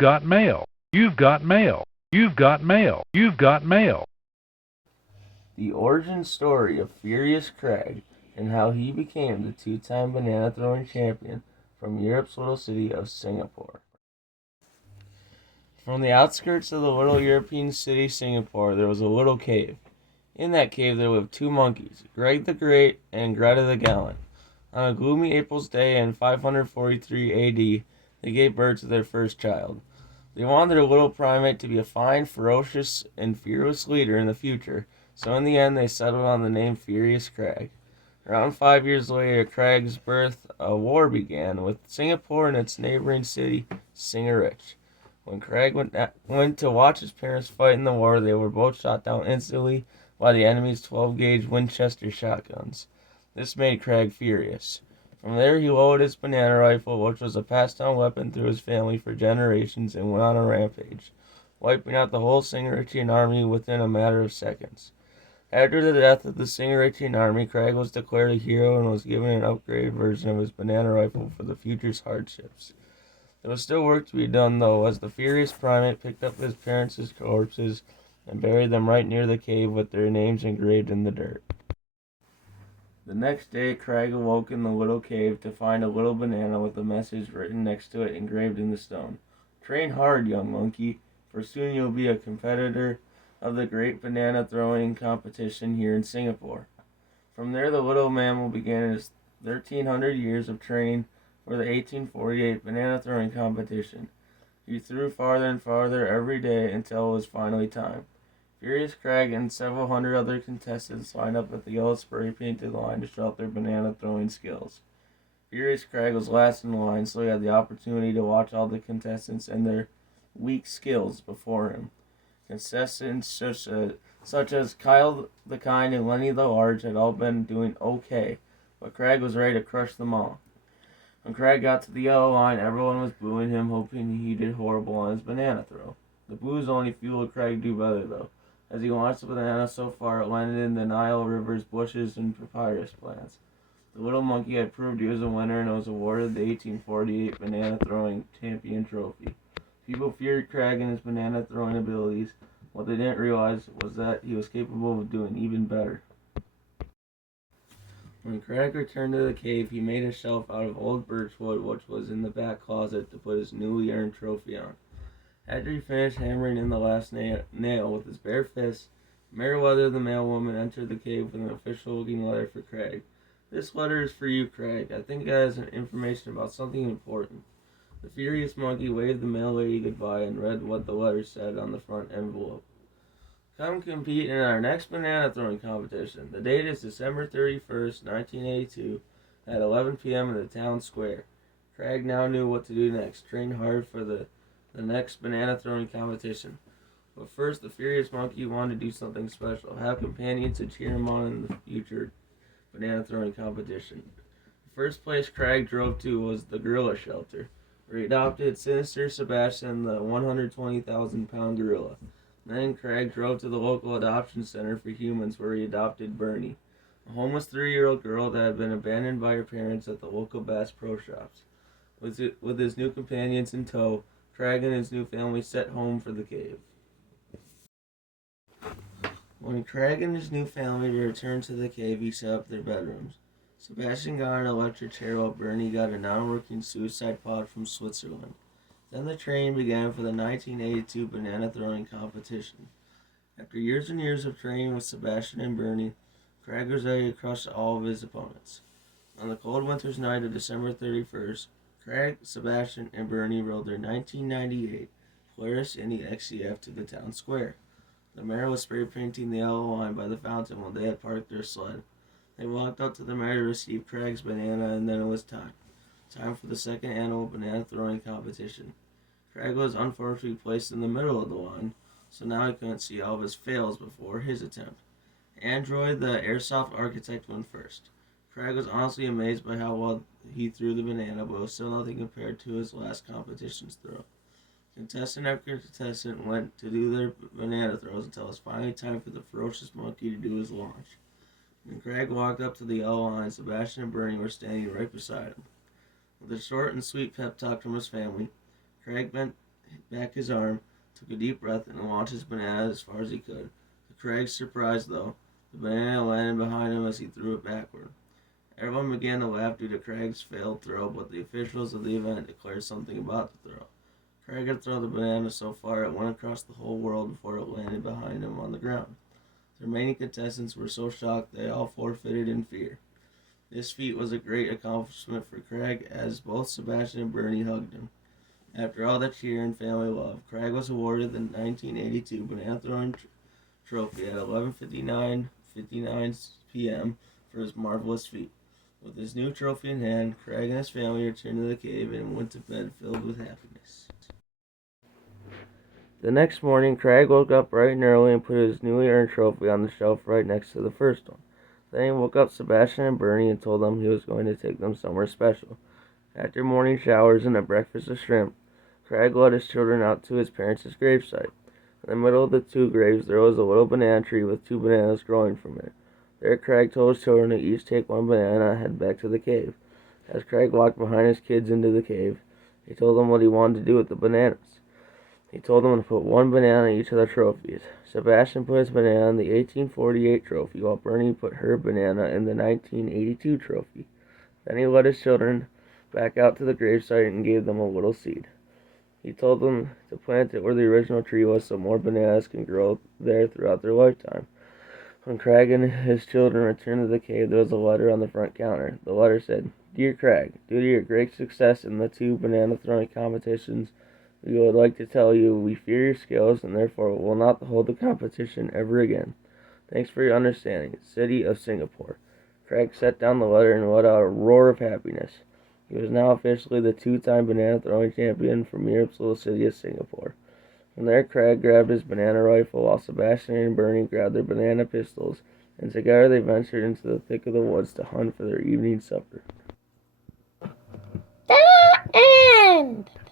got mail. You've got mail. You've got mail. You've got mail. The origin story of Furious Craigg and how he became the two-time banana throwing champion from Europe's little city of Singapore. From the outskirts of the little European city Singapore, there was a little cave. In that cave there lived two monkeys, Craigg the Great and Greta the Gallant. On a gloomy April's day in 543 AD, they gave birth to their first child. They wanted their little primate to be a fine, ferocious, and fearless leader in the future, so in the end they settled on the name Furious Craigg. Around 5 years later, Craigg's birth, a war began with Singapore and its neighboring city, Singarich. When Craigg went to watch his parents fight in the war, they were both shot down instantly by the enemy's 12-gauge Winchester shotguns. This made Craigg furious. From there, he loaded his banana rifle, which was a passed-down weapon through his family for generations, and went on a rampage, wiping out the whole Singarichian army within a matter of seconds. After the death of the Singarichian army, Craigg was declared a hero and was given an upgraded version of his banana rifle for the future's hardships. There was still work to be done, though, as the furious primate picked up his parents' corpses and buried them right near the cave with their names engraved in the dirt. The next day, Craigg awoke in the little cave to find a little banana with a message written next to it engraved in the stone. Train hard, young monkey, for soon you'll be a competitor of the great banana throwing competition here in Singapore. From there, the little mammal began his 1,300 years of training for the 1848 banana throwing competition. He threw farther and farther every day until it was finally time. Furious Craigg and several hundred other contestants lined up at the yellow spray-painted line to show off their banana throwing skills. Furious Craigg was last in line, so he had the opportunity to watch all the contestants and their weak skills before him. Contestants such as Kyle the Kind and Lenny the Large had all been doing okay, but Craigg was ready to crush them all. When Craigg got to the yellow line, everyone was booing him, hoping he did horrible on his banana throw. The boos only fueled Craigg do better, though, as he launched the banana so far it landed in the Nile River's bushes and papyrus plants. The little monkey had proved he was a winner and was awarded the 1848 Banana Throwing Champion Trophy. People feared Craigg and his banana throwing abilities. What they didn't realize was that he was capable of doing even better. When Craigg returned to the cave, he made a shelf out of old birch wood, which was in the back closet, to put his newly earned trophy on. After he finished hammering in the last nail with his bare fist, Meriwether the mailwoman entered the cave with an official-looking letter for Craigg. "This letter is for you, Craigg. I think it has information about something important." The furious monkey waved the mail lady goodbye and read what the letter said on the front envelope. "Come compete in our next banana throwing competition. The date is December 31st, 1982, at 11 p.m. in the town square." Craigg now knew what to do next. Train hard for the next banana throwing competition. But first, the furious monkey wanted to do something special, have companions to cheer him on in the future banana throwing competition. The first place Craigg drove to was the gorilla shelter, where he adopted Sinister Sebastian, the 120,000-pound gorilla. Then Craigg drove to the local adoption center for humans, where he adopted Bernie, a homeless 3-year-old girl that had been abandoned by her parents at the local Bass Pro Shops. With his new companions in tow, Craigg and his new family set home for the cave. When Craigg and his new family returned to the cave, he set up their bedrooms. Sebastian got an electric chair while Bernie got a non-working suicide pod from Switzerland. Then the training began for the 1982 banana throwing competition. After years and years of training with Sebastian and Bernie, Craigg was ready to crush all of his opponents. On the cold winter's night of December 31st, Craigg, Sebastian, and Bernie rode their 1998 Polaris Indy XCF to the town square. The mayor was spray painting the yellow line by the fountain while they had parked their sled. They walked up to the mayor to receive Craig's banana, and then it was time. Time for the second annual banana throwing competition. Craigg was unfortunately placed in the middle of the line, so now he couldn't see all of his fails before his attempt. Android, the airsoft architect, went first. Craigg was honestly amazed by how well he threw the banana, but it was still nothing compared to his last competition's throw. Contestant after contestant went to do their banana throws until it was finally time for the ferocious monkey to do his launch. When Craigg walked up to the yellow line, Sebastian and Bernie were standing right beside him. With a short and sweet pep talk from his family, Craigg bent back his arm, took a deep breath, and launched his banana as far as he could. To Craig's surprise, though, the banana landed behind him as he threw it backward. Everyone began to laugh due to Craig's failed throw, but the officials of the event declared something about the throw. Craigg had thrown the banana so far it went across the whole world before it landed behind him on the ground. The remaining contestants were so shocked they all forfeited in fear. This feat was a great accomplishment for Craigg, as both Sebastian and Bernie hugged him. After all the cheer and family love, Craigg was awarded the 1982 Banana Throwing Trophy at 11:59 p.m. for his marvelous feat. With his new trophy in hand, Craigg and his family returned to the cave and went to bed filled with happiness. The next morning, Craigg woke up bright and early and put his newly earned trophy on the shelf right next to the first one. Then he woke up Sebastian and Bernie and told them he was going to take them somewhere special. After morning showers and a breakfast of shrimp, Craigg led his children out to his parents' gravesite. In the middle of the two graves there was a little banana tree with 2 bananas growing from it. There Craigg told his children to each take 1 banana and head back to the cave. As Craigg walked behind his kids into the cave, he told them what he wanted to do with the bananas. He told them to put 1 banana in each of the trophies. Sebastian put his banana in the 1848 trophy, while Bernie put her banana in the 1982 trophy. Then he led his children back out to the gravesite and gave them a little seed. He told them to plant it where the original tree was so more bananas can grow there throughout their lifetime. When Craigg and his children returned to the cave, there was a letter on the front counter. The letter said, "Dear Craigg, due to your great success in the 2 banana throwing competitions, we would like to tell you we fear your skills and therefore will not hold the competition ever again. Thanks for your understanding. City of Singapore." Craigg set down the letter and let out a roar of happiness. He was now officially the 2-time banana throwing champion from Europe's little city of Singapore. From there, Craigg grabbed his banana rifle while Sebastian and Bernie grabbed their banana pistols, and together they ventured into the thick of the woods to hunt for their evening supper. The end!